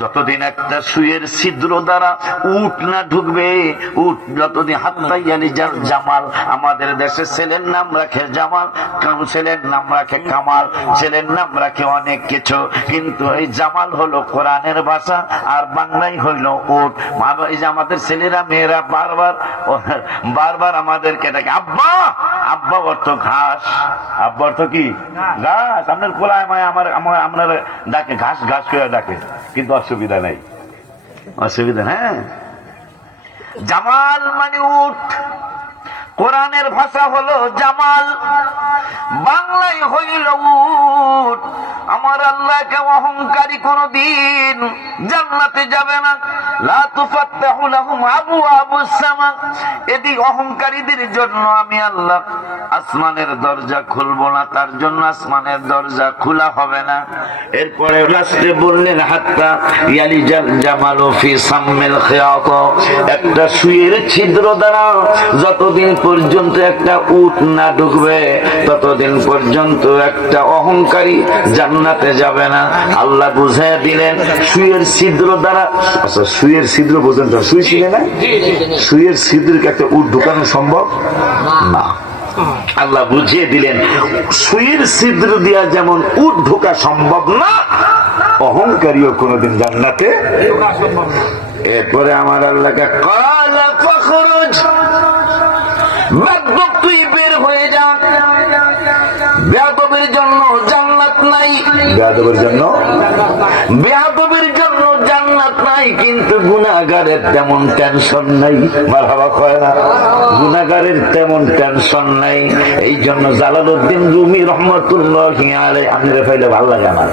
যতদিন একটা সুয়ের ছিদ্র দ্বারা উট না ঢুকবে, উট যতদিন হাত্তাইয়ালি জামাল, আমাদের দেশে ছেলের নাম রাখে জামাল, ছেলের নাম রাখে কামাল, ছেলের নাম রাখে অনেক কিছু, কিন্তু এই জামাল হলো কোরআনের ভাষা আর বাংলাই হইল উট। এই যে আমাদের ছেলেরা মেয়েরা বারবার বারবার আমাদেরকে ডাকে আব্বা, আব্বা অর্থ ঘাস, আব্বা অর্থ কি ঘাস। আপনার কোলায় মায় আপনার ডাকে ঘাস ঘাস করে ডাকে, কিন্তু অসুবিধা নাই, অসুবিধা। হ্যাঁ, জামাল মানে উট, কোরআনের ভাষা হলো জামাল, বাংলায় হইল উট। আমার আল্লাহকে অহংকারী কোনদিন জান্নাতে যাবে না। লা তুফাত্তাহু লাহুম আবওয়াবুস সামা, এদি অহংকারীদের জন্য আমি আল্লাহ আসমানের দরজা খুলবো না, তার জন্য আসমানের দরজা খোলা হবে না। এরপরে লাস্টে বললেন হাত্তা ইয়ালিজাল জামালু ফি সাম্মিল খিয়াত, একটা সুয়ের ছিদ্র দ্বারা যতদিন পর্যন্ত একটা উট না ঢুকবে ততদিন পর্যন্ত একটা অহংকারী জান্নাতে যাবে না। আল্লাহ বুঝাইয়া দিলেন সুয়ের ছিদ্র দ্বারা। আচ্ছা, সুয়ের ছিদ্র বোঝেন তো? সুই ছিল না, সুয়ের ছিদ্রকে একটা উট ঢুকানো সম্ভব না। আল্লাহ বুঝিয়ে দিলেন সুয়ের ছিদ্র দিয়া যেমন উট ঢোকা সম্ভব না, অহংকারীও কোনদিন জান্নাতে। এরপরে আমার আল্লাহকে ক্বালা ফাখরুজ, বেয়াদব তুই বের হয়ে যা, বেয়াদবের জন্য জান্নাত নাই, বেয়াদবের জন্য, বেয়াদবের জন্য জান্নাত নাই, কিন্তু গুনাহগারের তেমন টেনশন নাই। মারহাবা কয় না, গুনাহগারের তেমন টেনশন নাই। এই জন্য জালালউদ্দিন রুমি রহমাতুল্লাহি আলাইহি, আমরে ফাইলে ভালো লাগে না,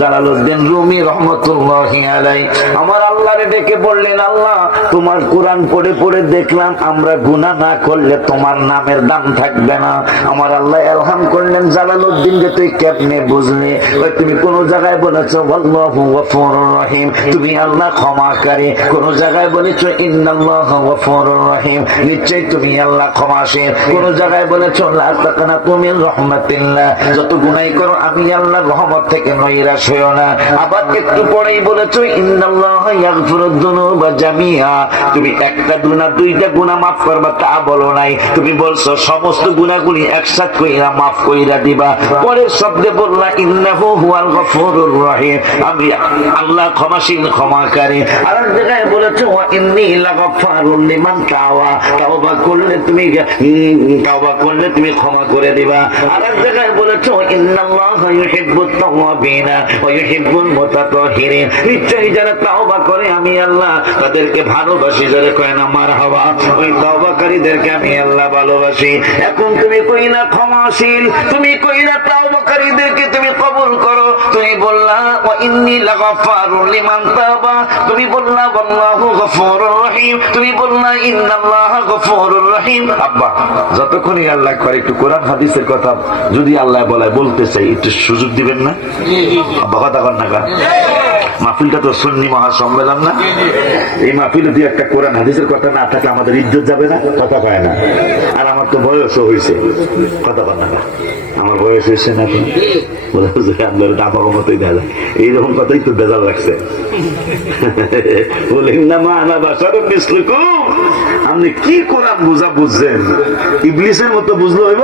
জালালউদ্দিন রুমি রহমাতুল্লাহি আলাইহি আমার আল্লাহরে ডেকে বললেন, আল্লাহ তোমার কোরআন পড়ে পড়ে দেখলাম আমরা গুনাহ না করলে তোমার নামের দাম থাকবে না। আমার আল্লাহ ইলহাম করলেন, জালালউদ্দিন যে তুই কেমনে বুঝলি? ওই তুমি কোন জায়গায় বলেছো আল্লাহু গফুরুর রহিম, তুমি আল্লাহ ক্ষমাকারী। কোন জায়গায় বলেছো ইন্নাল্লাহা গফুরুর রহিম, নিশ্চয় তুমি আল্লাহ ক্ষমাশীল। কোন জায়গায় বলেছো লা তাকনাতু মিন রাহমাতিল্লাহ, যত গুনাহ করো আমি আল্লাহর রহমত থেকে নৈরাশ হইও না। আবার একটু পরেই বলেছো ইন্নাল্লাহা ইয়াগফিরুদ যুনুবা জামিআ, তুমি একটা গুনাহ দুইটা গুনাহ মাফ করবা তা বলো নাই, তুমি বলছো সমস্ত গুনাহগুলি একসাথে কইরা মাফ কইরা দিবা। পরের শব্দে বললা ইন্নাহু হুয়াল গফুরুর রহিম, আমি আল্লাহ ক্ষমাশীল ক্ষমাকারী। আর এক জায়গায় বলেছো ওয়া ইন্নী লাগাফারুল লিমান তাওয়া, তাওবা করলে তুমি ক্ষমা করে দিবা। আর এক জায়গায় বলেছো ইন্নাল্লাহা ইউহিব্বুত তাওয়াবিনা ওয়া ইউহিব্বুল মুতাতাহহিরিন, নিশ্চয়ই যারা তাওবা করে আমি আল্লাহ তাদেরকে ভালোবাসি। যারা কয় না মারহাবা, ওই তাওবাকারীদেরকে আমি আল্লাহ ভালোবাসি। এখন তুমি কই না ক্ষমাশীল, তুমি কই না তাওবাকারীদেরকে তুমি কবুল করো। তুমি বললা ওয়া ইন্নী লাগাফারুল লিমান তাবা, তুমি বললা আল্লাহু গফুরুর রহিম, তুমি বললা ইন্নাল্লাহা গফুরুর রহিম। আব্বা যতক্ষণই আল্লাহ করে একটু কোরআন হাদিসের কথা যদি আল্লাহ বলে বলতে চাই, একটু সুযোগ দিবেন না? আব্বা কথা কন না, মাহফিলটা তো সুন্নি মহাসম্মেলন না, এই মাহফিলে দিয়ে একটা কোরআন হাদিসের কথা না থাকলে আমাদের ইজ্জত যাবে না, কথা পায় না। আর আমার তো বয়সও হয়েছে, কথা কন না, আমার বয়স হয়েছে না, মতোই দেখা যায় এইরকম কথাই তো বেজাল রাখছে। আপনি কি কোরআন বুঝা বুঝছেন? ইবলিসের মতো বুঝলো হইব?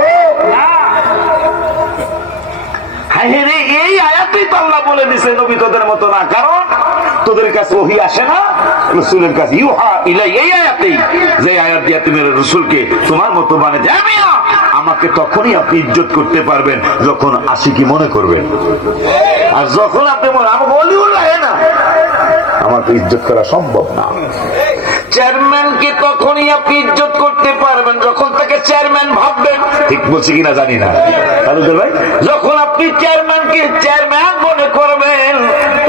এই আয়াতই তো আল্লাহ বলে দিছে নবী তোদের মতো না, কারণ তোদের কাছে ওহী আসে না, রাসূলের কাছে ইউহা ইলাই। এই আয়াতেই, যে আয়াত দিয়ে তুমি রাসূলকে তোমার মতো বানাতে, আমি আমাকে তখনই আপনি ইজ্জত করতে পারবেন যখন আশিকি মনে করবেন। আর যখন আপনি আমাকে ওলিউল্লাহ না, আমাকে ইজ্জত করা সম্ভব না। চেয়ারম্যানকে তখনই আপনি ইজ্জত করতে পারবেন যখন তাকে চেয়ারম্যান ভাববেন। ঠিক বলছি কিনা জানি না, ভাই, যখন আপনি চেয়ারম্যানকে চেয়ারম্যান মনে করবেন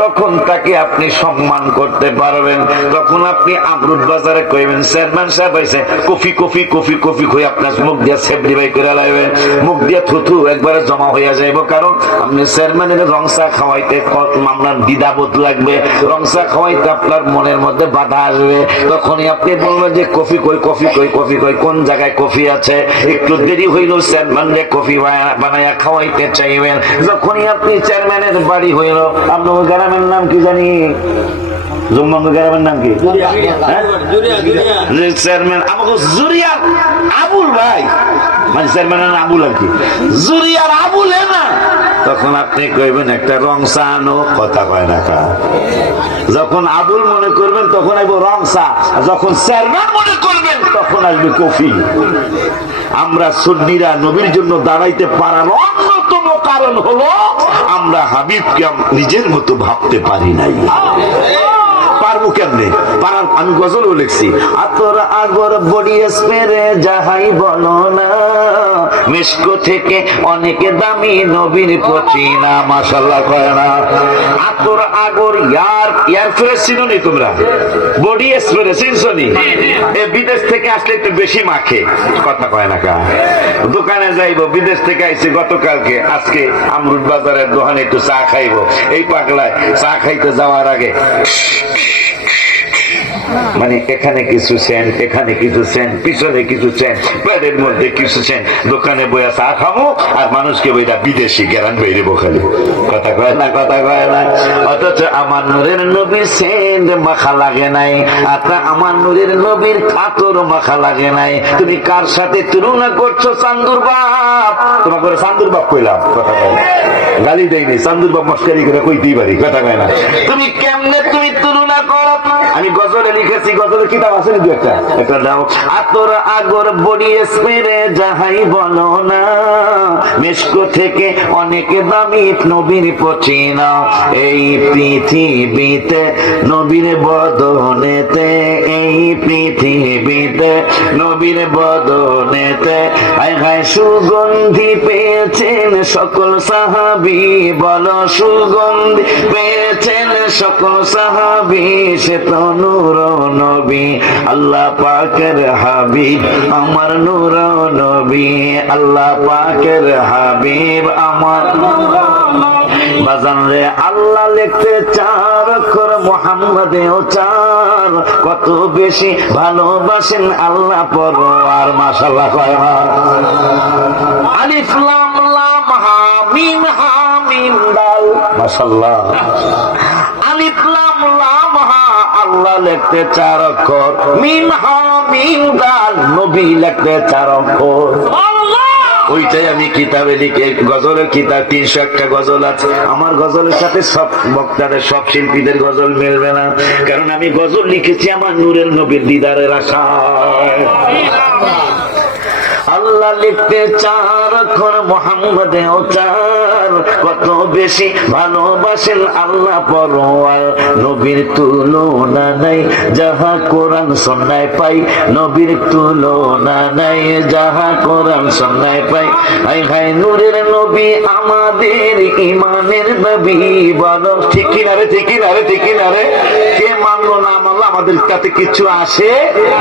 তখন তাকে আপনি সম্মান করতে পারবেন। যখন আপনি আমরুদ বাজারে কইবেন চেয়ারম্যান সাহেব আইছে, কফি কফি কফি কফি কই আপনার মুখ দিয়ে সেবডি বাই করে লাইবেন, মুখ দিয়ে থুথু একবারে জমা হইয়া যাইব। কারণ আপনি চেয়ারম্যানের রংসা খাওয়াইতে আপনার দ্বিধাবোধ লাগবে, রংসা খাওয়াইতে আপনার মনের মধ্যে বাধা আসবে। তখনই আপনি বলবেন যে কফি কই কফি কই কফি কই, কোন জায়গায় কফি আছে? একটু দেরি হইল চেয়ারম্যানকে কফি বানাইয়া খাওয়াইতে চাইবেন। যখনই আপনি চেয়ারম্যানের বাড়ি হইল, আপনার গ্রামের নাম কি জানি জুম্মঙ্গ গ্রামের নাম কি চেয়ারম্যান আমাকে জুরিয়ার আবুল ভাই মানে চেয়ারম্যানের আবুল আর কি জুরিয়ার আবুল না তখন আপনি কইবেন একটা রং চা আনো কথা কয় না কা যখন আবুল মনে করবেন তখন আইব রং চা যখন চেয়ারম্যান মনে করবেন তখন আসবে কফি আমরা সুন্নিরা নবীর জন্য দাঁড়াইতে পারার অন্যতম কারণ হলো আমরা হাবিবকে নিজের মতো ভাবতে পারি নাই পারবো কেমনে পারার আমি গজলও লিখছি আতর আগর বডি স্প্রে যাহাই বলো না মিশকো থেকে অনেক দামি নবীর পচিনা মাশাআল্লাহ কয় না আতর আগর ইয়ার ফ্রেশ চিনো নি তোমরা বডি স্প্রে চিনছো নি এ বিদেশ থেকে আসলে একটু বেশি মাখে কথা কয় না কা দোকানে যাইবো বিদেশ থেকে আইছে গতকালকে আজকে আমরুদ বাজারের দোকানে একটু চা খাইবো এই পাগলায় চা খাইতে যাওয়ার আগে মানে এখানে কিছু সেন্ট এখানে কিছু সেন্ট পিছনে কিছু সেন্ট পেটের মধ্যে কিছু সেন্ট দোকানে বইয়া চা খাবো আর মানুষকে বইটা বিদেশি গ্যারান বইরে খালি কথা কয় না কথা কয় না অথচ আমার নূরের নবীর সেন্ট মাখা লাগে নাই আতা আমার নূরের নবীর কাতর মাখা লাগে নাই তুমি কার সাথে তুলনা করছো চান্দুর বাপ তোমাকে চান্দুর বাপ কইলাম কথা কয় না গালি দেয়নি চান্দুর বাপ মস্কারি করে কইতেই পারি কথা কয় না তুমি কেমনে তুমি তুলনা করো আমি গজলে লিখেছি গজলের কিতাব আছে নাকি একটা দাও আতর আগর বডি স্প্রে যাহাই বলো না মিশকো থেকে অনেক দামি নবীর পচিনা এই পৃথিবীতে নবীর বদনেতে এই পৃথিবীতে নবীর বদনেতে হায় হায় সুগন্ধি পেয়েছেন সকল সাহাবী বলো সুগন্ধি পেয়েছেন সকল সাহাবী সে তো নূর নবী আল্লাহ পাকের হাবিব আমার নূর নবী আল্লাহ পাকের হাবিব আমার বাজান রে আল্লাহ লিখতে চার অক্ষর মুহাম্মাদেও চার কত বেশি ভালোবাসেন আল্লাহ পরওয়ার মাশাআল্লাহ কয় আলিফ লাম লাম হা মিম দাল মাশাআল্লাহ আলিফ লাম লাম হা আল্লাহ লিখতে চার অক্ষর মিম হা মিম দাল নবী লিখতে চার অক্ষর ওইটাই আমি কিতাবে লিখে গজলের কিতাব 301টা গজল আছে আমার গজলের সাথে সব বক্তাদের সব শিল্পীদের গজল মিলবে না কারণ আমি গজল লিখেছি আমার নূরের নবীর দিদারের আশায় আল্লাহ লিখতে চার অক্ষর মুহাম্মাদেও চার কত বেশি ভালোবাসেন আল্লাহ পরওয়ার নবীর তুলনা নাই যাহা কোরআন সুন্নাহয় পাই নবীর তুলনা নাই যাহা কোরআন সুন্নাহয় পাই হায় হায় নূরের নবী আমাদের ঈমানের নবী বলো ঠিক কি না রে ঠিক কি না রে ঠিক কি না রে কে মানলো না মানলো আমাদের তাতে কিছু আসে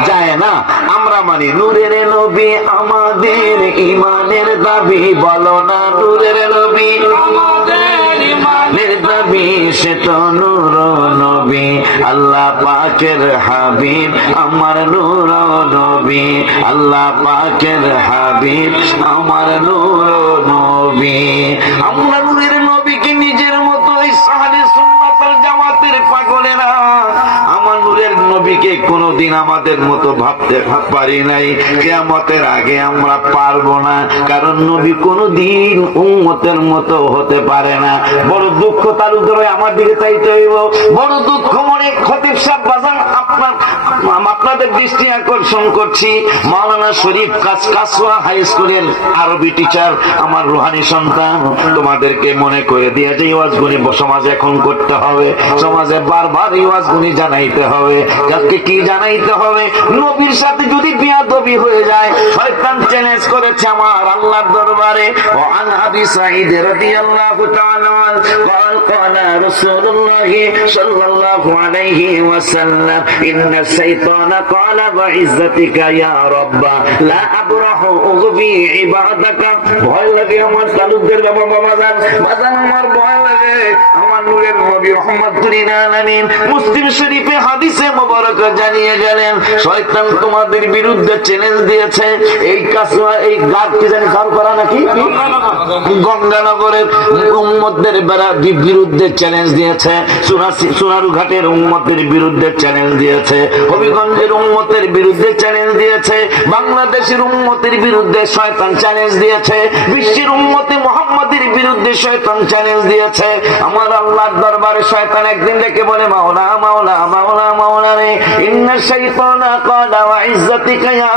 যায় না আমরা মানি নূরের নবী আমাদের ঈমানের দাবি বলো না নূরের নবী আমাদের ঈমানের দাবি সে তো নূর নবী আল্লাহ পাকের হাবিব আমার নূর নবী আল্লাহ পাকের হাবিব আমার নূর নবী আমরা নূরের নবীকে নিজের মতো আহলে সুন্নাত ওয়াল জামাতের পাগলেরা আমার নূরের নবীকে কোনদিন আমাদের মতো ভাবতে পারি নাই কিয়ামতের আগে আমরা পারবো না কারণ নবী কোনদিন উম্মতের মতো হতে পারে না বড় দুঃখ তালুকদার আমার দিকে চাইতে হইব বড় দুঃখ মনে খতিব সাহেব বাজান আপনাদের দৃষ্টি আকর্ষণ করছি মাওলানা শরীফ কাসওয়া হাই স্কুলের আরবি টিচার আমার রুহানি সন্তান তোমাদেরকে মনে করে দিয়ে যে ওয়াজগুনি সমাজে এখন করতে হবে সমাজে বারবার এই ওয়াজগুনি জানাইতে হবে যাকে কি জানাইতে হবে নবীর সাথে যদি বিয়াদবি হয়ে যায় শয়তান চ্যালেঞ্জ করেছে আমার আল্লাহর দরবারে ও আন আবি সাঈদ রাদিয়াল্লাহু তাআলা قال قال رسول الله صلى الله عليه وسلم ان الشيطان قال وعزتك يا رب لا ابرح اغفي عبادك ভয় লাগে আমার তালুকদের বাবা বাজান বাজান আমার ভয় লাগে আমার মহানূরের নবী রাহমাতুল লিল আলামিন মুসলিম শরীফে হাদিসে মোবারক জানিয়ে গেলেন, শয়তান তোমাদের বিরুদ্ধে চ্যালেঞ্জ দিয়েছে। এই কাসওয়া এই গাছ কি জানি কার করা নাকি গঙ্গানগরের উম্মতদের বিরুদ্ধে চ্যালেঞ্জ দিয়েছে, সোনারুঘাটের উম্মতের বিরুদ্ধে চ্যালেঞ্জ দিয়েছে, হবিগঞ্জের উম্মতের বিরুদ্ধে চ্যালেঞ্জ দিয়েছে, বাংলাদেশের উম্মতের বিরুদ্ধে শয়তান চ্যালেঞ্জ দিয়েছে, বিশ্বের উম্মতে মুহাম্মাদের বিরুদ্ধে শয়তান চ্যালেঞ্জ দিয়েছে। আমার আল্লাহর দরবারে শয়তান একদিন ডেকে বলে, মাওলা মাওলা মাওলা মাওলা রে, ইন্না শাইতানা ক্বালা ওয়া ইজ্জাতিকা ইয়া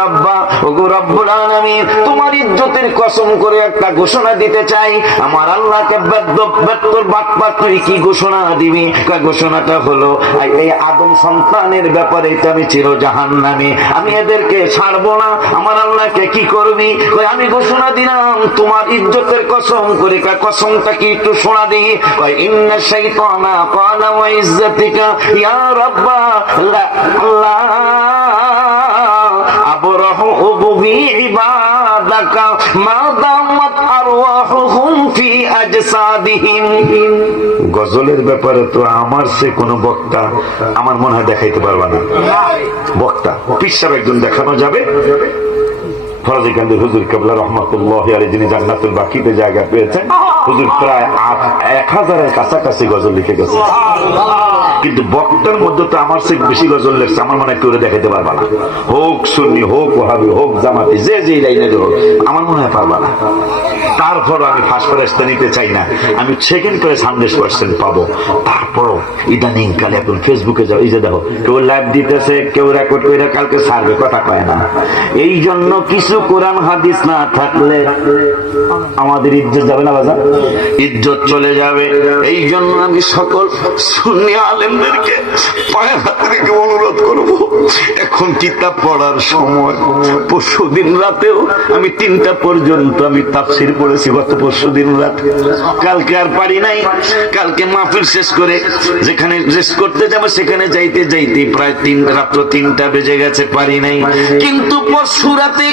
রাব্বা, ওগো রব্বুল আলামিন তোমার ইজ্জতের কসম করে একটা ঘোষণা দিতে চাই। আমার আল্লাহকে বেদ্দর বাটপার তুই কি ঘোষণা দিবি? ঘোষণাটা হলো এই আদম সন্তানের ব্যাপারে আমি চির জাহান্নামী, আমি এদেরকে ছাড়বো না। আমার আল্লাহকে কি করবি? আমি ঘোষণা দিলাম তোমার ইজ্জতের কসম করে। কসমটা কি একটু শোনা দিই। ইন্না শাইতানা ক্বালা ওয়া ইজ্জাতিকা ইয়া রাব্বা আল্লাহ আবরাহু বি ইবাদাকা মা দামাত আরওয়াহুহুম ফি আজসাদিহিম। গজলের ব্যাপারে তো আমার সে কোন বক্তা আমার মনে হয় দেখাইতে পারবা না। বক্তা পিসাব একজন দেখানো যাবে, ফরাজিকান্দি হুজুর কেবলা রহমাতুল্লাহি আলাইহি, যিনি জান্নাতুল বাকিতে জায়গা পেয়েছেন। হুজুর প্রায় 1000-এর কাছাকাছি গজল লিখে গেছে, কিন্তু বক্তার মধ্যে তো আমার সে বেশি গজল লেখছে আমার মনে হয় কেউ দেখাইতে পারবা না। হোক সুন্নি, হোক ওয়াহাবি, হোক জামাতি, যে যে লাইনে হোক আমার মনে হয় পারবা না। তারপরও আমি ফার্স্ট প্রাইজটা নিতে চাই না, আমি সেকেন্ড প্রাইজ 100% পাবো। তারপরও ইদানিং কালে এখন ফেসবুকে যাও, এই যে দেখো কেউ লাইভ দিতেছে, কেউ রেকর্ড করে কালকে ছাড়বে, কথা কয় না। এই জন্য কিছু কোরআন হাদিস না থাকলে আমাদের ইজ্জত যাবে না বাজার, ইজ্জত চলে যাবে। এই জন্য আমি সকল সুন্নি আলেমদেরকে পায়ের হাতে রেখে অনুরোধ করব, এখন কিতাব পড়ার সময়। পরশুদিন রাতেও আমি 3টা পর্যন্ত আমি তাফসীর পড়েছি, গত পরশুদিন রাত। কালকে আর পারি নাই, কালকে মাহফিল শেষ করে যেখানে রেস্ট করতে যাবো সেখানে যাইতে যাইতে প্রায় রাত্র 3টা বেজে গেছে, পারি নাই। কিন্তু পরশু রাতে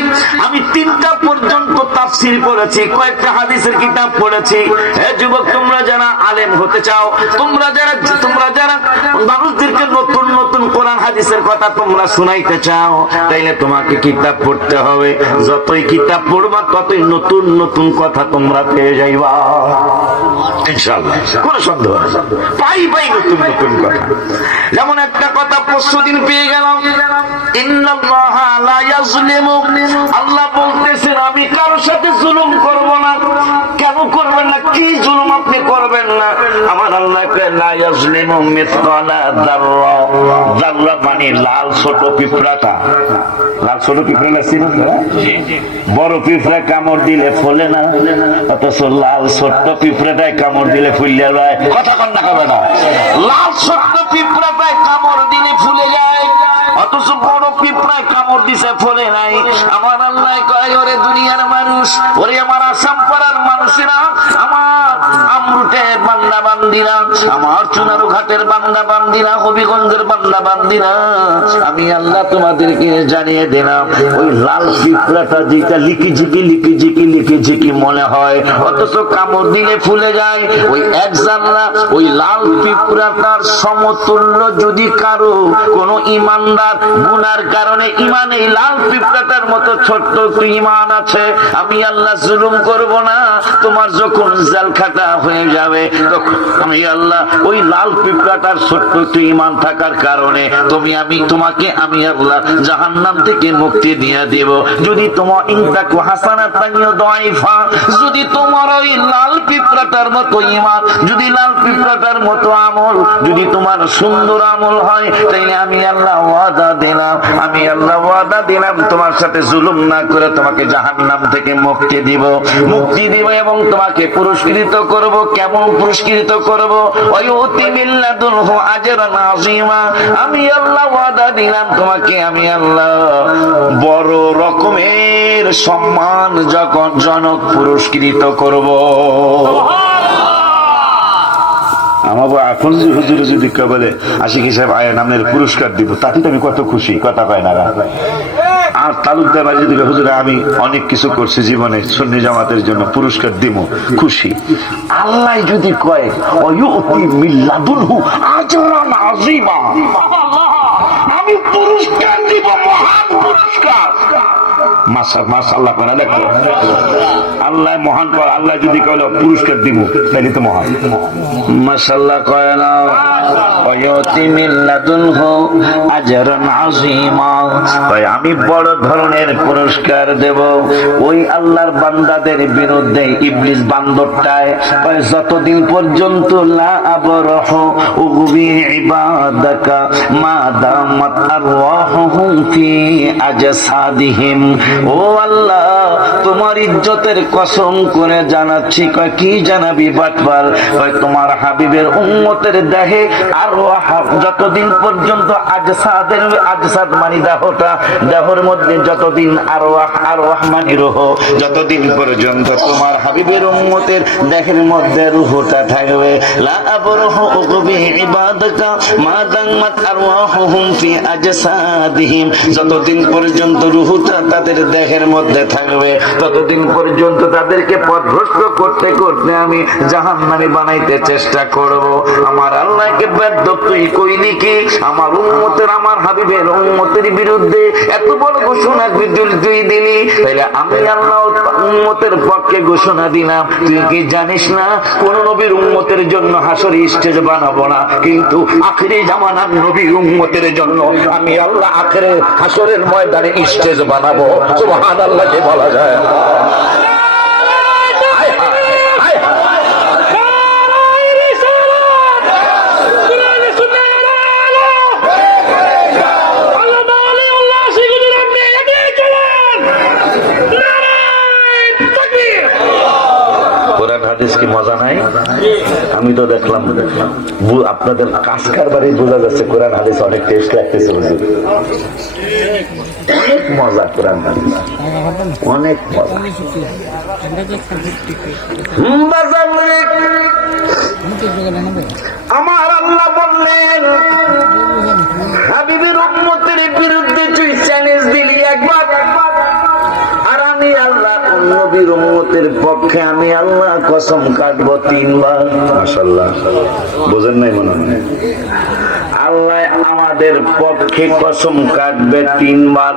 আমি 3টা পর্যন্ত তাফসীর পড়েছি, কয়েকটা হাদিসের কিতাব পড়েছি। হে যুবক, তোমরা যারা আলেম হতে চাও, তোমরা যারা মানুষদেরকে নতুন নতুন কোরআন হাদিসের কথা তোমরা শুনাইতে চাও, তাইলে তোমাকে কিতাব পড়তে হবে। যতই কিতাব পড়বা ততই নতুন নতুন কথা তোমরা পেয়ে যাইবা ইনশাআল্লাহ, কোন সন্দেহ নেই। পাই নতুন নতুন কথা। যেমন একটা কথা পরশুদিন পেয়ে গেলাম, ইন্নাল্লাহা লা ইয়াজলিমু, আল্লাহ বলতেছেন আমি কারোর সাথে জুলুম করব না। কেন করবেন না? কি জুলুম আপনি করবেন না? আমার আল্লাহ কয় লা ইয়াজলিমু মিসকালা যাররা, যাররা মানে লাল ছোট পিঁপড়াটা। লাল ছোট পিঁপড়া ছিল, বড় পিঁপড়া কামড় দিলে ফলে না, অথচ লাল ছোট্ট পিঁপড়াটায় কামড় দিলে ফুলে যায়। কথা কন না, কবে না? লাল ছোট্ট পিঁপড়াটায় কামড় দিলে ফুলে যায়, অথচ বড় পিঁপড়ায় কামড় দিছে ফলে নাই। আমার আল্লাহ কয়, ওরে দুনিয়ার মানুষ, ওরে আমার আসাম পাড়ার মানুষেরা, আমার আমরুটের বান্দা বান্দিরা, আমার চুনারু ঘাটের বান্দা বান্দিরা, হবিগঞ্জের বান্দা বান্দিরা, আমি আল্লাহ তোমাদেরকে জানিয়ে দিলাম, ওই লাল পিঁপড়াটা যেটা লিকি মনে হয়, অথচ কামড় দিলে ফুলে যায়, ওই এক জানলা ওই লাল পিঁপড়াটার সমতুল্য যদি কারো কোন ইমানদার গুনার কারণে ইমান এই লাল পিঁপড়াটার মতো ছোট্ট একটু ইমান আছে, আমি আল্লাহ জুলুম করব না। তোমার যখন জাল খাটা হয়ে যাবে তখন আমি আল্লাহ ওই লাল পিঁপড়াটার ছোট্ট একটু ইমান থাকার কারণে তোমাকে আমি আল্লাহ জাহান্নাম থেকে মুক্তি দিয়ে দেব। যদি তোমার ইনতাকু হাসানাতান ইউদাইফা, যদি তোমার ওই লাল পিঁপড়াটার মতো ইমান, যদি লাল পিঁপড়াটার মতো আমল, যদি তোমার সুন্দর আমল হয়, তাইলে আমি আল্লাহ ওয়াদা দিলাম তোমার সাথে জুলুম না করে তোমাকে জাহান্নাম থেকে মুক্তি দিব এবং তোমাকে পুরস্কৃত করব। কেমন পুরস্কৃত করব? ওয়ায়ুতি মিল্লাদুনহু আজরান আযীমা, আমি আল্লাহ ওয়াদা দিলাম তোমাকে আমি আল্লাহ বড় রকমের সম্মানজনক পুরস্কৃত করব। আমার এখন হুজুর যদি বলে আশিক হিসাব আয়া নামের পুরস্কার দিব, তাতে আমি কত খুশি, কথা কয় না। আর তালুকদার বাড়ি দিকে হুজুর আমি অনেক কিছু করছি জীবনে সুন্নি জামাতের জন্য পুরস্কার দিব, খুশি। আল্লাহ যদি কয় অয়ুতি মিল্লাদুনহু আজরান আযীমা, আমি পুরস্কার দিব, মহান পুরস্কার। মাশাআল্লাহ করে দেখো, আল্লাহ মহান কর। আল্লাহ যদি কইলো পুরস্কার দিব তাহলে তো মহান। মাশাআল্লাহ কয় না অয়ুতি মিল্লাদুনহু আজরান আযীমা, কয় আমি বড় ধরনের পুরস্কার দেব ওই আল্লাহর বান্দাদের বিরুদ্ধে। ইবলিস বান্দরটায় কয় যতদিন পর্যন্ত লা আবরাহু উগবি ইবাদাকা মা দামাত আরওয়াহুহুম ফি আজসাদিহিম, ও আল্লাহ তোমার ইজ্জতের কসম করে জানাচ্ছি। কয় কি জানাবি বাটবার? কয় তোমার হাবিবের উম্মতের দেহে আরওয়াহ যতদিন পর্যন্ত আজসাদের, আজসাদ মানে দেহটা, দেহের মধ্যে যতদিন আরওয়াহ মানে রূহ, যতদিন পর্যন্ত তোমার হাবিবের উম্মতের দেহের মধ্যে রূহটা থাকবে। লা আবরাহু উগবি ইবাদাকা মা দামাত আরওয়াহুহুম ফি আজসাদিহিম, যতদিন পর্যন্ত রূহটা তাদের দেহের মধ্যে থাকবে ততদিন পর্যন্ত তাদেরকে পথভ্রষ্ট করতে করতে আমি জাহান্নামী বানাইতে চেষ্টা করব। আমার আল্লাহকে ব্যর্থ তুই কইলি কি? আমার উম্মতের, আমার হাবিবের উম্মতের বিরুদ্ধে এত বড় ঘোষণা তুই দিলি, তাইলে আমি আল্লাহ উম্মতের পক্ষে ঘোষণা দিলাম। তুই কি জানিস না কোন নবীর উম্মতের জন্য হাসর স্টেজ বানাবো না, কিন্তু আখিরি জামানার নবীর উম্মতের জন্য আমি আল্লাহ আখিরে হাসরের ময়দানে স্টেজ বানাবো। সুবহানাল্লাহ কে বলা যায়? কি মজা নাই? আমি তো দেখলাম আপনাদের কাজ কারবারে বোঝা যাচ্ছে কোরআন হাদিস অনেক টেস্ট লাগতেছে। অনেক মজা কোরআন হাদিস, অনেক মজা। আমার আল্লাহ বললেন হাবিবের উম্মতের বিরুদ্ধে তুই চ্যালেঞ্জ দিলি একবার, আর আমি আল্লাহ নবীর উম্মতের পক্ষে আমি আল্লাহ কসম কাটবো 3 বার। মাশাআল্লাহ, বুঝেন নাই মনে হয়? আল্লাহ আমাদের পক্ষে কসম কাটবে 3 বার।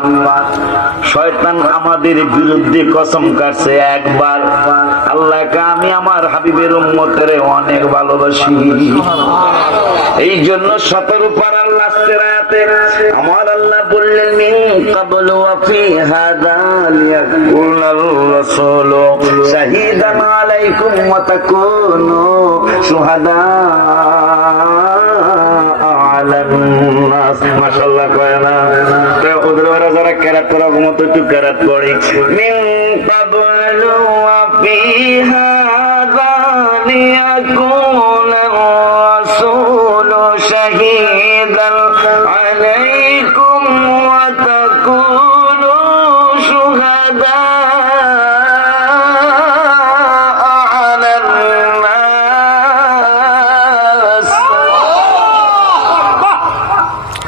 শয়তান আমাদের বিরুদ্ধে কসম কাটছে 1 বার। আল্লাহকে আমি আমার হাবিবের উম্মতের অনেক ভালোবাসি, এই জন্য 17 পারার লাস্টের আয়াতে আমার আল্লাহ বললেন মিন ক্বাবলু ওয়া ফি হাযা লিয়াকুনার রাসূলু শাহীদান আলাইকুম ওয়া তাকুনু শুহাদা আলান নাস। মাশাআল্লাহ কয় না? তো ওদের ওরা যারা কেরাত করা মত একটু কেরাত পড়ে মিন ক্বাবলু ওয়া ফি হাযা লিয়াকুনার রাসূলু শাহীদান আলাইকুম ওয়া তাকুনু শুহাদা আলান নাস।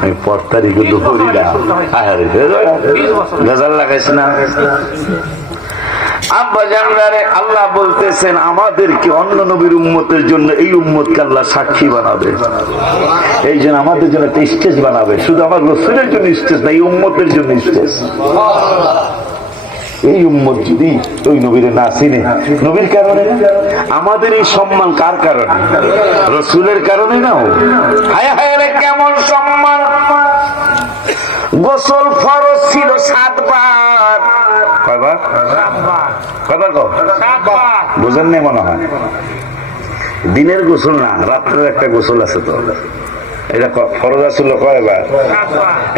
আমি পর্তারি কিন্তু করি না, গজাল লাগাইছ না আব্বা জানলারে। আল্লাহ বলতেছেন আমাদেরকে অন্য নবীর উম্মতের জন্য এই উম্মতকে আল্লাহ সাক্ষী বানাবে, এই জন্য আমাদের জন্য একটা স্টেজ বানাবে। শুধু আমার রাসূলের জন্য স্টেজ না, এই উম্মতের জন্য স্টেজ। এই উম্মত যদি ওই নবীর না চিনে, নবীর কারণে আমাদের এই সম্মান কার কারণে? রাসূলের কারণে না। হায় হায় রে কেমন সম্মান! গোসল ফরজ ছিল 7 বার। কয়বার? 7 বার। বুঝেন নাই মনে হয়? দিনের গোসল না, রাত্রের একটা গোসল আছে। তো এটা ফরজ ছিল কয়বার?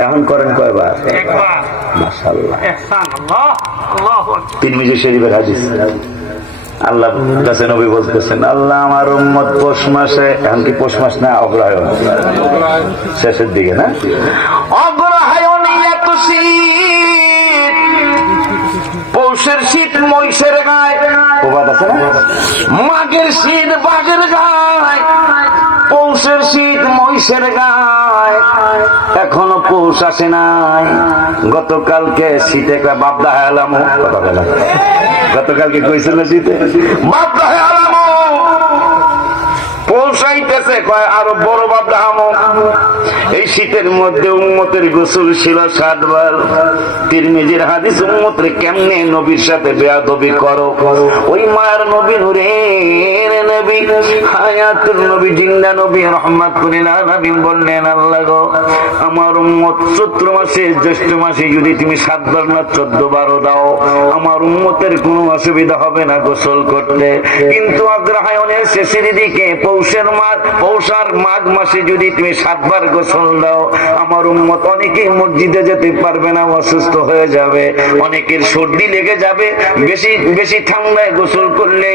এখন করেন কয়বার? একবার। মাশাআল্লাহ, তিরমিজি শরীফের হাদিস। আল্লাহ কাছে নবী বলতেছেন আল্লাহ আমার উম্মত পৌষ মাসে, এখন কি পৌষ মাস না অগ্রহায়ণ শেষের দিকে না, অগ্রহায়ণে এত শীত, পৌষের শীত মহিষের গায়ে, প্রবাদ আছে না, মাঘের শীত বাঘের গায়ে, পৌষের শীত মহিষের গায়ে, এখনো পৌষ আসে নাই। গতকালকে শীতে বাপদা হেলাম, গতকালকে কইছিল শীতে বাপদা হেলাম, পৌঁছাইতেছে কয় আরো বড় বাপদা হামো। এই শীতের মধ্যে উম্মতের গোসল ছিল 7 বার। তিরমিজির হাদিস, উম্মতের কেমনে নবীর সাথে বেয়াদবি করো। ওই মায়ের নবী, নূরের নবী, হায়াতুল নবী, জিন্দা নবী, রাহমাতুল লিল আলামিন বললেন, আল্লাহ গো, আমার উম্মত চৈত্র মাসে, জ্যৈষ্ঠ মাসে যদি তুমি 7 বার না 14 বারও দাও, আমার উম্মতের কোনো অসুবিধা হবে না গোসল করতে। কিন্তু অগ্রহায়ণের শেষের দিকে পৌষার মাঘ মাসে যদি তুমি 7 বার গোসল দাও, আমার উম্মত অনেকেই মসজিদে যেতে পারবে না, অসুস্থ হয়ে যাবে, অনেকের সর্দি লেগে যাবে, বেশি বেশি ঠান্ডায় গোসল করলে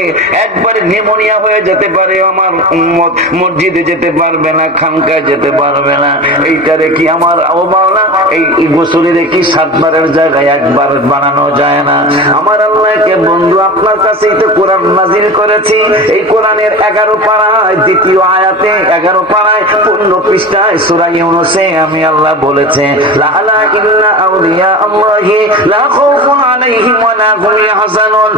একবারে নিউমোনিয়া হয়ে যেতে পারে, আমার উম্মত মসজিদে যেতে পারবে না, খানকায় যেতে পারবে না। এইটারে কি আমার মাওলা, এই গোসলের কি 7 বারের জায়গায় 1 বার বানানো যায় না? আমার আল্লাহকে বন্ধু, আপনার কাছেই তো কোরআন নাজিল করেছি। এই কোরআনের 11 পারায়, দ্বিতীয় আয়াতে 11 পারায় 15 পৃষ্ঠায় সূরা ইউনূসে আমি আল্লাহ বলেছে, লা ইন্না আউলিয়া আল্লাহি লা খাউফুন আলাইহিম ওয়া লা হুম ইয়াহজানুন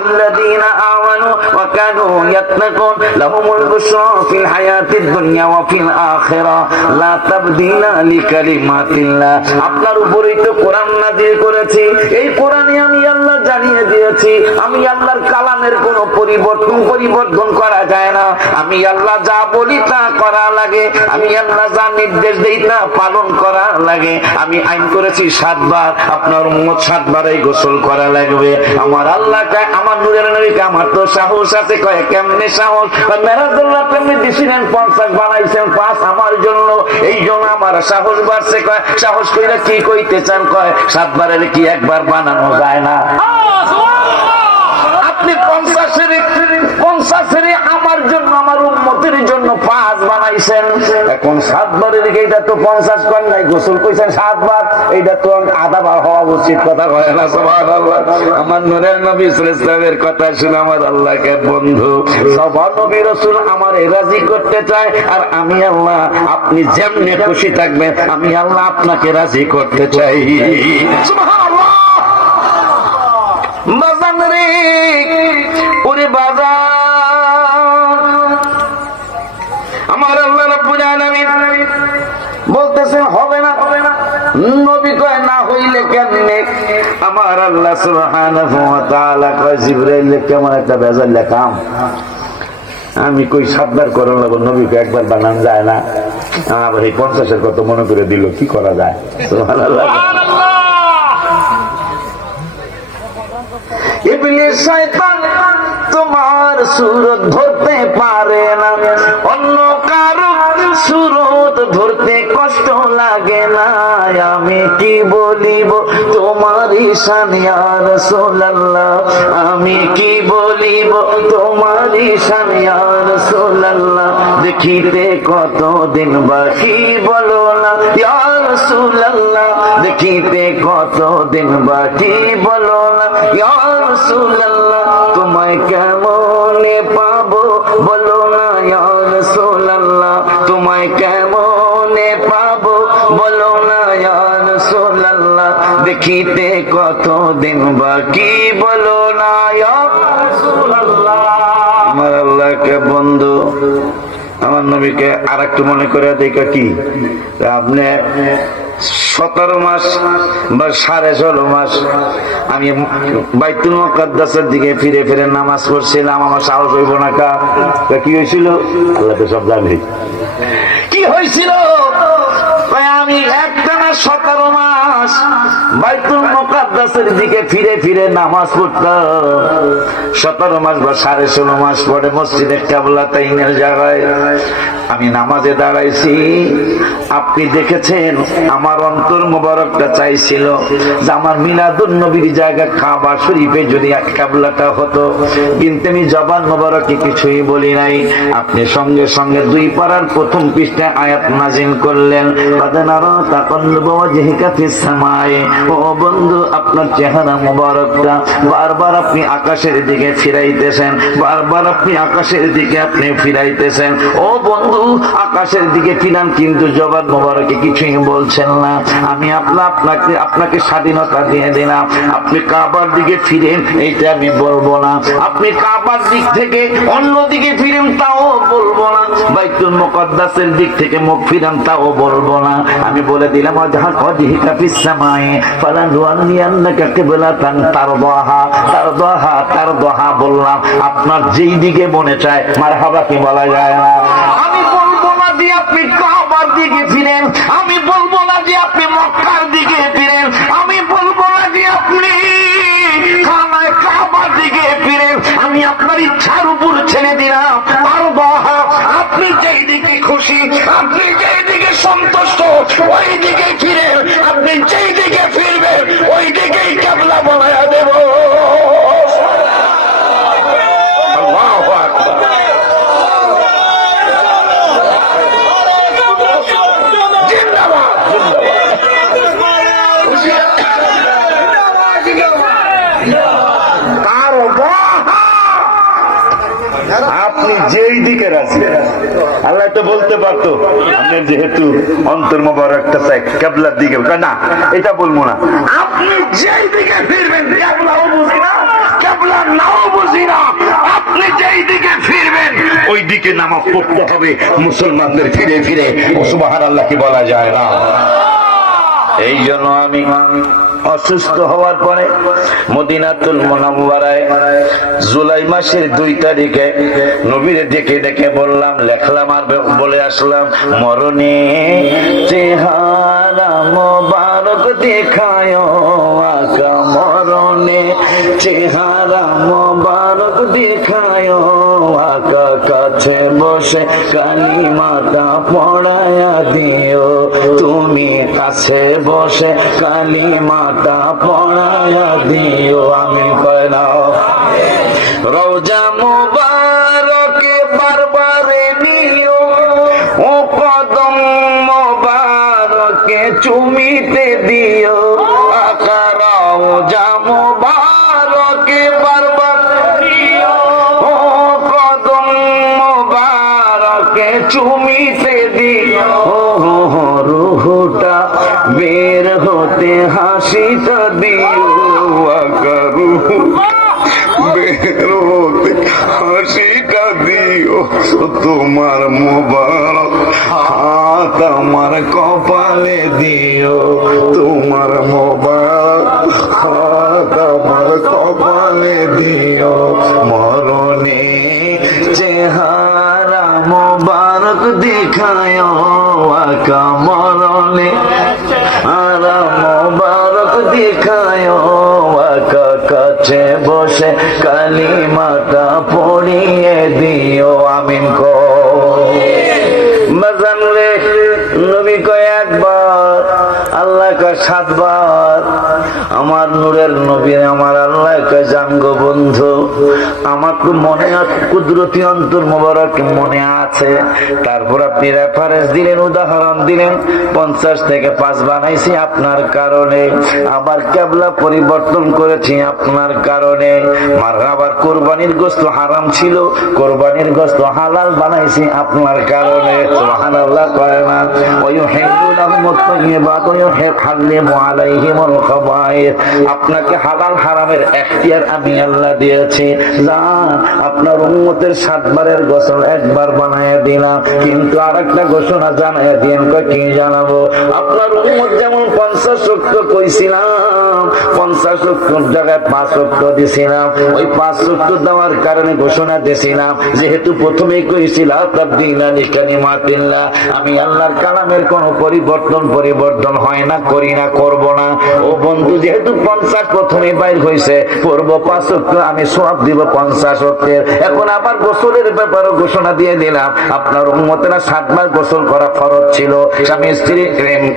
আল্লাযীনা আমানু ওয়া কানু ইয়াত্তাকুন লাহুমুল বুশরা ফিল হায়াতিদ দুনিয়া ওয়া ফিল আখিরাহ লা তাবদীলা লিকালিমাতিল্লাহ। আপনার উপরেই তো কোরআন নাযিল করেছি। এই কোরআনে আমি আল্লাহ জানিয়ে দিয়েছি, আমি আল্লাহর কালামের কোনো পরিবর্তন করা যায় না। আমি আল্লাহ যা বলি তা করা লাগে, আমি আল্লাহ যা নির্দেশ দেই তা পালন করা লাগে। আমি আইন করেছি 7 বার, আপনার উম্মত 7 বারই গোসল করা লাগবে। আমার আল্লাহকে, আমার নূরের নবীকে, আমার তো সাহস আছে। কয় কেমনে সাহস? মেরাজুল্লাহ কেমনে দিছিলেন 50 বানাইছেন 5 আমার জন্য, এই জন্য আমার সাহস বাড়ছে। কয় সাহস কইরা কি কইতে চান? কয় 7 বারের কি 1 বার বানানো যায় না? আপনি 50 আমার জন্য, আমার উম্মতের জন্য 5 বানাইছেন, এখন 7 বারের দিকে এটা তো 50 করেন নাই, গোসল কইছেন 7 বার, এইটা তো আধা বার হওয়া উচিত। কথা কয় না? সুবহানাল্লাহ। আমার নূরের নবী সাল্লাল্লাহু আলাইহি ওয়াসাল্লামের কথা শুনে আমার আল্লাহকে বন্ধু, সব নবী রাসূল আমারে রাজি করতে চায়, আর আমি আল্লাহ, আপনি যেমনে খুশি থাকবেন, আমি আল্লাহ আপনাকে রাজি করতে চাই। সুবহানাল্লাহ। বাজান রে, ওরে বাজান, আমার আল্লাহ রাব্বুল আলামিন বলতেছেন হবে না। নবী কয় না হইলে কেমনে? আমার আল্লাহ সুবহানাহু ওয়া তাআলা কয়, জিবরাইল কেমন একটা বেজাল লেখাম, আমি কই 7 বার করা লাগবো, নবীকে 1 বার বানানো যায় না। আমার এই 50-এর কত মনে করে দিল, কি করা যায়? সুবহানাল্লাহ। ইবলিস শয়তান তোমার সুরত ধরতে পারে না, অন্য কারো সুরত ধরতে কষ্ট লাগে না। আমি কি বলিব তোমার শান ইয়া রাসূলুল্লাহ, আমি কি বলিব তোমার শান ইয়া রাসূলুল্লাহ। দেখিতে কতদিন বাকি বলো না ইয়া রাসূলুল্লাহ, দেখিতে কতদিন বাকি বলো না ইয়া রাসূলুল্লাহ। তোমায় কেমনে পাবো বলো না ইয়া রাসূলুল্লাহ, তোমায় কেমনে পাবো বলো না ইয়া রাসূলুল্লাহ। দেখিতে কতদিন বাকি বলো না ইয়া রাসূলুল্লাহ। আমার আল্লাহকে বন্ধু, আমার নবীকে আর একটু মনে করে দেখা কি, আপনি 17 মাস বা 16.5 মাস আমি বাইতুল মুকাদ্দাসের দিকে ফিরে ফিরে নামাজ পড়ছিলাম, আমার সাহস হইব না। কি হয়েছিল আল্লাহ তো সব জানে। কি হয়েছিল? আমি একটানা 17 মাস বাইতুল মুকাদ্দাসের দিকে ফিরে ফিরে নামাজ পড়তাম। 17 মাস বা 16.5 মাস পরে মসজিদে কিবলাতাইনের জায়গায় আমি নামাজে দাঁড়াইছি। আপনি দেখেছেন আমার অন্তর মোবারকটা চাইছিল যে আমার মিলাদুন নবীর জায়গা কাবা শরীফে যদি কিবলাটা হতো, কিন্তু আমি জবান মোবারকে কিছুই বলি নাই। আপনি সঙ্গে সঙ্গে 2 পারার প্রথম পৃষ্ঠায় আয়াত নাযিল করলেন, বাদানারা তাকাল্লুবু ওয়াজহিকা ফিস সামায়ে। ও বন্ধু, আপনার চেহারা মোবারকটা বারবার আপনি আকাশের দিকে ফিরাইতেছেন, বারবার আপনি আকাশের দিকে আপনি ফিরাইতেছেন। ও বন্ধু, আকাশের দিকে ফিরান কিন্তু জবান মোবারকে কিছুই বলছেন না। আমি আপনাকে স্বাধীনতা দিয়ে দিলাম, আপনি কাবার দিকে ফিরেন, এইটা আমি বলবো না। আপনি কাবার দিক থেকে অন্য দিকে ফিরেন, তাও বলবো না। বাইতুল মুকাদ্দাসের দিক থেকে মুখ ফিরান, তাও বলবো না। আমি বলে দিলাম ওয়াজহিকা ফিস সামায়ে ফালানুওয়াল্লিয়ান্নাকা কিবলাতান তারদাহা বললাম। আপনার যেই দিকে মনে চায় মারহাবা কি বলা যায় না? আমি বলবো না যে আপনি কাবার দিকে ফিরেন, আমি বলবো না যে আপনি মক্কার দিকে ফিরেন, আমি বলবো না যে আপনি খানায় কাবার দিকে ফিরেন। আমি আপনার ইচ্ছার উপর ছেড়ে দিলাম। তারদাহা, আপনি যেই দিকে খুশি, আপনি যেই দিকে সন্তুষ্ট, ওই দিকে ফিরেন। আপনি যেই দিকে ফিরবেন, ওই দিকেই কিবলা বানায়া দেব। আল্লাহু আকবার। জিন্দাবাদ, আপনি যেই দিকে রাজি। আল্লাহ তো বলতে পারতো আপনি যেহেতু অন্তর মোবারকটা চাই কিবলার দিকে, না এটা বলবো না। আপনি যেই দিকে ফিরবেন, কিবলাও বুঝি না, কিবলা নাও বুঝি না, আপনি যেই দিকে ফিরবেন ওই দিকে নামাজ পড়তে হবে মুসলমানদের ফিরে ফিরে। সুবহানাল্লাহ কি বলা যায় না? এই জন্য আমি অসুস্থ হওয়ার পরে মদিনাতুল মুনাওয়ারায় জুলাই মাসের 2 তারিখে নবীর ডেকে ডেকে বললাম, লেখলাম আর বলে আসলাম, মরণে চেহারা মোবারক দেখায় আকা, মরণে চেহারা মোবারক দেখায় আকা, কাছে বসে কালিমাটা পড়ায়া দিও তুমি, কাছে বসে কালিমাটা পড়ায়া দিও। আমিন কয় না? রওজা মুবারকে বারবারে নিও, ও কদম মুবারকে চুমিতে দিও আকা, রওজা মুবারকে বারবার নিও, ও কদম মুবারকে চুমিতে দিও। রুহুটা বের হতে হাসিটা দিও আকা, রুহু বের হতে হাসিটা দিও। তোমার মোবারক হাত আমার কপালে দিও, তোমার মোবারক হাত আমার কপালে দিও। মরণে চেহারা মোবারক দেখায় আকা, মরণে চেহারা মোবারক দেখায় আকা, কাছে বসে কালিমাটা পড়িয়ে দিও। আমিন কো। বাজানরে নবী কয় একবার, আল্লাহ কয় 7 বার। আমার নূরের নবী আমার আল্লাহ কয় জানগো বন্ধু, আমার তো মনে আছে, কুদরতি অন্তর মোবারক মনে আছে। তারপর আপনি রেফারেন্স দিলেন, উদাহরণ দিলেন, 50 থেকে 5 বানাইছি আপনার কারণে, আবার কিবলা পরিবর্তন করেছি আপনার কারণে। আবার কোরবানির গোশত হারাম ছিল, কোরবানির গোশত হালাল বানাইছি আপনার কারণে। সুবহানাল্লাহ কয় না? ওয়ায়ুহিল্লুলাহুমুত তাইয়্যিবাত ওয়া ইউহাল্লিমু আলাইহিমুল খাবায়েস। আপনাকে হালাল হারামের এখতিয়ার আমি আল্লাহ দিয়েছি। জান, আপনার উম্মতের 7 বারের গোসল 1 বার বানায়া দিলাম, কিন্তু আরেকটা ঘোষণা জানায়া দিন। কয় কি জানাবো? আপনার উম্মত যেমন 50 ওয়াক্ত কইছিলাম, 50 ওয়াক্তের জায়গায় 5 ওয়াক্ত দিছিলাম। ওই 5 ওয়াক্ত দেওয়ার কারণে ঘোষণা দিছিলাম, যেহেতু প্রথমেই কইছিলাম তাবদীলা লিকালিমাতিল্লাহ, আমি আল্লাহর কালামের কোনো পরিবর্তন হয় না, করি না, করব না। ও বন্ধু, যেহেতু 50 প্রথমে বাইর হইছে, পড়ব 5 ওয়াক্ত, আমি সওয়াব দিব 50 ওয়াক্তের। এখন আবার গোসলের ব্যাপারে ঘোষণা দিয়ে দিলাম, আপনার উম্মতেরা 7 বার গোসল করা ফরজ ছিল স্বামী স্ত্রী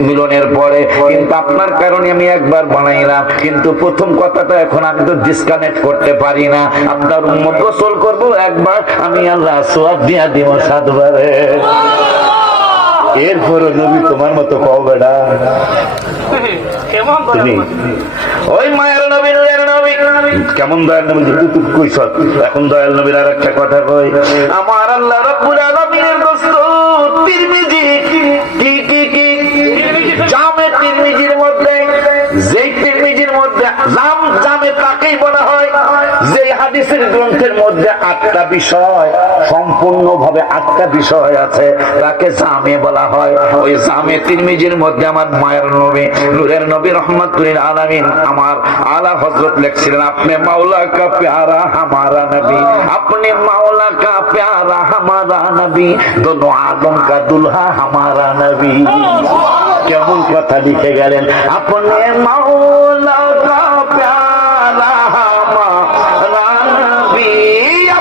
মিলনের পরে, কিন্তু আপনার কারণে আমি 1 বার বানাইলাম। কিন্তু প্রথম কথাটা এখন আমি তো ডিসকানেক্ট করতে পারি না। আপনার উম্মত গোসল করব 1 বার, আমি আল্লাহ সওয়াব দিয়া দিব 7 বারে। এরপরে নবী তোমার মতো কও বেড়া তুমি ওই মায়ের নবী নূরের নবী কেমন দয়াল নবী যেহেতু কইছ এখন দয়াল নবীর আর একটা কথা কই আমার আল্লাহ রাব্বুল আলামিনের দোস্ত তিরমিজি কি কি কি জামে তিরমিজির মধ্যে যেই তিরমিজির মধ্যে জামে তাকেই বলা হয় যে হাদিসের গ্রন্থের মধ্যে 8টা বিষয় সম্পূর্ণভাবে 8টা বিষয় আছে তাকে জামে বলা হয় ওই জামে তিরমিজির মধ্যে আমার মায়ের নবী নূরের নবী রহমাতুল আলামিন আমার আলা হযরত লিখছিলেন আপনি মাওলা কা প্যারা হামারা নবী अपने मौला का प्यारा हमारा नबी दोनों आलम का दुल्हा हमारा नबी কেমন কথা লিখে গেলেন अपने मौला का प्यारा हमारा नबी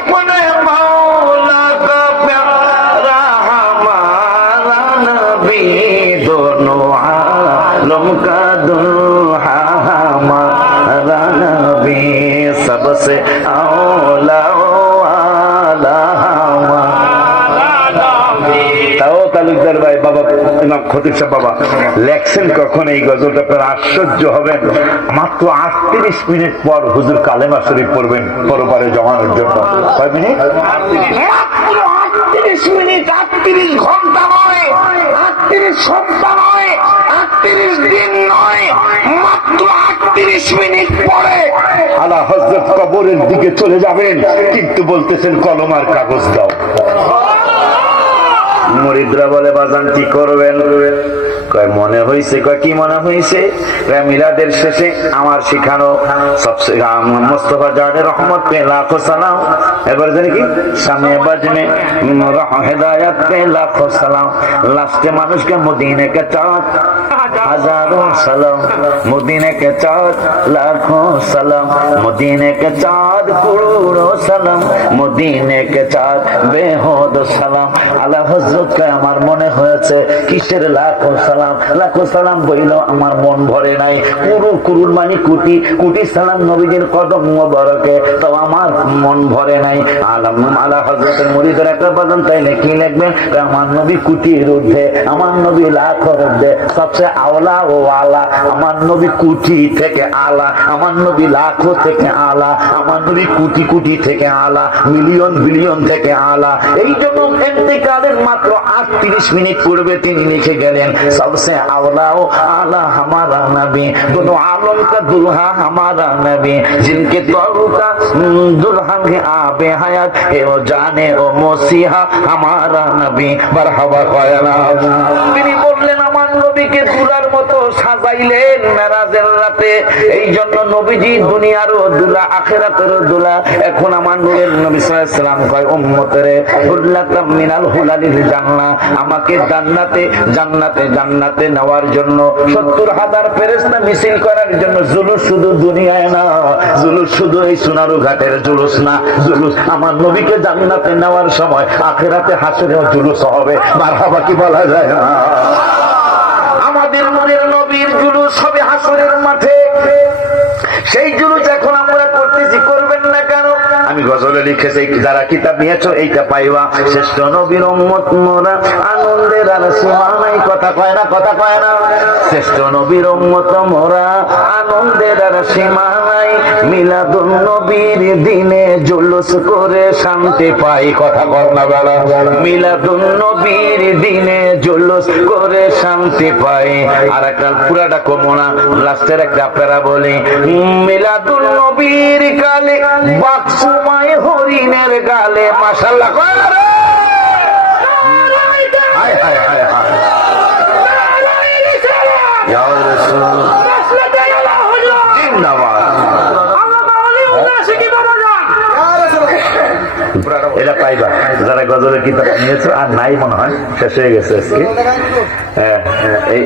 अपने मौला का प्यारा हमारा नबी दोनों आलम का दुल्हा हमारा नबी सबसे औला তালুকদার ভাই বাবা ইমাম খতিব সাহেব বাবা লেখছেন কখন এই গজলটা আপনারা আশ্চর্য হবেন মাত্র 38 মিনিট পর হুজুর কালেমা শরীফ পড়বেন পরপারে জমানোর জন্য কয় মিনিট মাত্র 38 মিনিট 38 ঘন্টা নয় 38 সপ্তাহ নয় 38 দিন নয় মাত্র 38 মিনিট পরে আলা হযরত কবরের দিকে চলে যাবেন কিন্তু বলতেছেন কলম আর কাগজ দাও মুরিদরা বলে বাজান কি করবেন কয় মনে হইছে কয় কি মনে হইছে মিলাদের শেষে আমার শিখানো সবচেয়ে মুস্তাফা জাদের রহমত পে লাখো সালাম এবার জানি কি সামনে বাজনে হেদায়েত পে লাখো সালাম লাস্টে মানুষকে মদিনা কে চাঁদ হাজারোं सलाम मदीने के चाँद लाखों सलाम मदीने के चाँद करोड़ों सलाम मदीने के चाँद बेहद सलाम আলা হযরত কে আমার মনে হয়েছে কিসের লাখো সালাম বইল আমার মন ভরে নাই কুরুর মানে কোটি কোটি সালাম নবীজির কদম মোবারকে তো আমার মন ভরে নাই আলা হযরতের মুরিদের একটা বাজান তাইলে কি লিখবেন আমার নবী কোটির ঊর্ধ্বে আমার নবী লাখের ঊর্ধ্বে সবচেয়ে আওলা ও আলা আমার নবী কোটি থেকে আলা আমার নবী লাখো থেকে আলা আমার নবী কোটি কোটি থেকে আলা মিলিয়ন বিলিয়ন থেকে আলা এই জন্য ইন্তেকালের মাত্র 38 মিনিট পূর্বে তিনি লিখে গেলেন सबसे आला ओ आला हमारा नबी दोनों आलम का दुल्हा हमारा नबी जिनके दौर का दुल्हन है आबे हयात है वो जाने ओ मसीहा हमारा नबी मरहबा कहना তিনি বললেন আমার নবীকে দুলার মতো সাজাইলেন মেরাজের রাতে এই জন্য নবীজি দুনিয়ারও দুলা আখিরাতেরও দুলা এখন আমার নূরের নবী সাল্লাল্লাহু আলাইহি ওয়াসাল্লাম কয় উম্মতেরে হুল্লাতাম মিনাল হুলালিল জান্নাহ আমাকে জান্নাতে নেওয়ার জন্য 70,000 ফেরেশতা মিছিল করার জন্য জুলুস শুধু দুনিয়ায় না জুলুস শুধু এই সোনারু ঘাটের জুলুস না জুলুস আমার নবীকে জান্নাতে নেওয়ার সময় আখিরাতে হাসরেও জুলুস হবে মারহাবা কি বলা যায় না আমাদের নূরের নবীর জুলুস হবে হাসরের মাঠে সেই জুলুস এখন আমরা করতেছি করবেন না কেন আমি গজলে লিখেছি যারা কিতাব নিয়েছো এইটা পাইবা শ্রেষ্ঠ নবীর উম্মত মোরা আনন্দের আর সীমা নাই কথা কয় না শ্রেষ্ঠ নবীর উম্মত মোরা আনন্দের আর সীমা নাই মিলাদুন নবীর দিনে জুলুস করে শান্তি পাই কথা কর না বেলা মিলাদুন নবীর দিনে জুলুস করে শান্তি পাই আর একটা পুরাটা কমনা লাস্টের একটা আপনারা বলি মিলাদুন নবীর কালে বাক্সুমাই হরিণের গালে মাশাআল্লাহ কয় না রে হায় হায় হায় হায় ইয়া রাসূল জিন্দাবাদ এটা পাইবা যারা গজলের কিতাব নিয়েছো আর নাই মনে হয় শেষ হয়ে গেছে আজকে এই